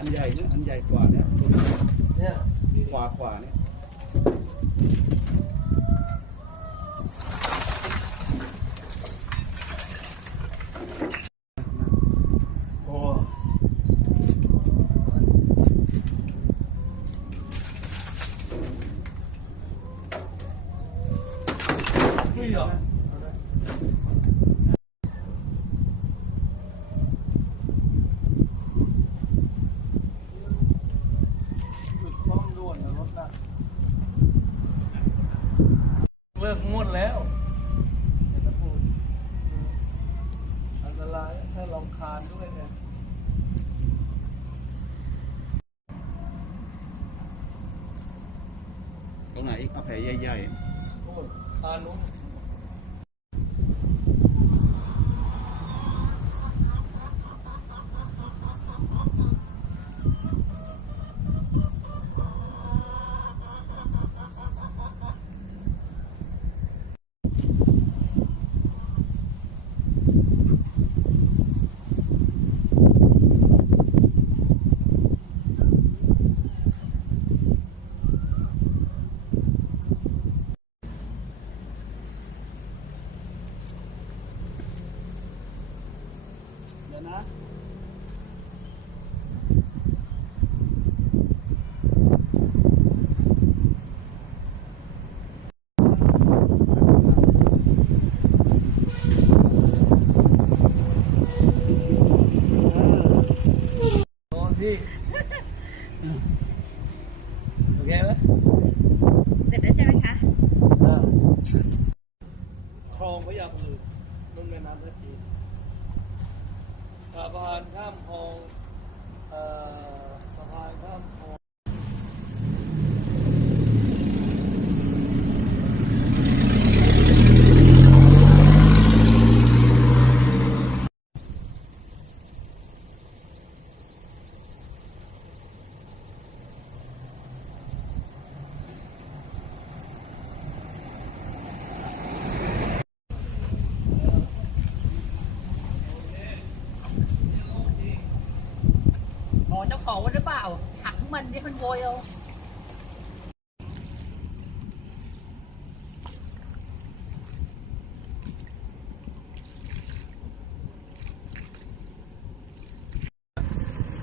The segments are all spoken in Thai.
อันใหญ่เนี่ยอันใหญ่กว่าเนี่ยเนี่ยกว่ากว่าเนี่ยโอ้นี่เหรอหยุดป้อมด่วนนะรถน่ะ เลิกงวดแล้วเห็นนะพูดอันตรายถ้าลองคานด้วยเนี่ยตรงไหนอีกเอาแผลใหญ่โอ้ยคานนู้น ยวนะพี่โอเคไหมเสร็จแล้วใช่ไหมคะอ่าคลองพระยาปืนนุ่นแม่น้ำทัพพีสะ พานข้ามคลองเอ่อสะพานข้ามคลอง อ๋อ เจ้าของว่าหรือเปล่าหักทั้งมันที่มันโวยเอา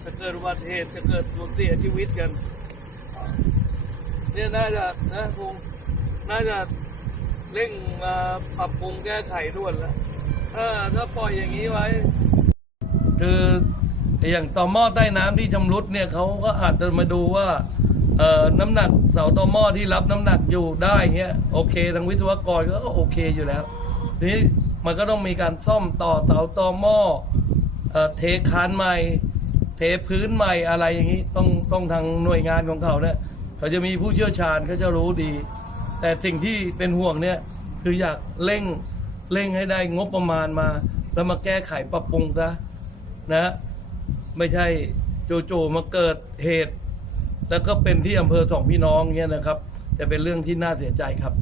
จะเกิดอุบัติเหตุจะเกิดสูญเสียชีวิตกันเนี่ยน่าจะนะคงน่าจะเร่งมาปรับปรุงแก้ไขด่วนแล้วถ้าถ้าปล่อยอย่างนี้ไว้ คือ อย่างต่อหม้อใต้น้ำที่ชำรุดเนี่ยเขาก็อาจจะมาดูว่าเอ่อน้ำหนักเสาต่อหม้อที่รับน้ำหนักอยู่ได้เงี้ยโอเคทางวิศวกรก็โอเคอยู่แล้วทีนี้มันก็ต้องมีการซ่อมต่อเสาต่อหม้อเอ่อเทคานใหม่ เทพื้นใหม่อะไรอย่างนี้ต้องต้องทางหน่วยงานของเขาเนี่ยเขาจะมีผู้เชี่ยวชาญเขาจะรู้ดี แต่สิ่งที่เป็นห่วงเนี่ยคืออยากเร่งเร่งให้ได้งบประมาณมา แล้วมาแก้ไขปรับปรุงซะนะ ไม่ใช่จู่ๆมาเกิดเหตุ แล้วก็เป็นที่อำเภอสองพี่น้องเนี่ยนะครับ แต่เป็นเรื่องที่น่าเสียใจครับ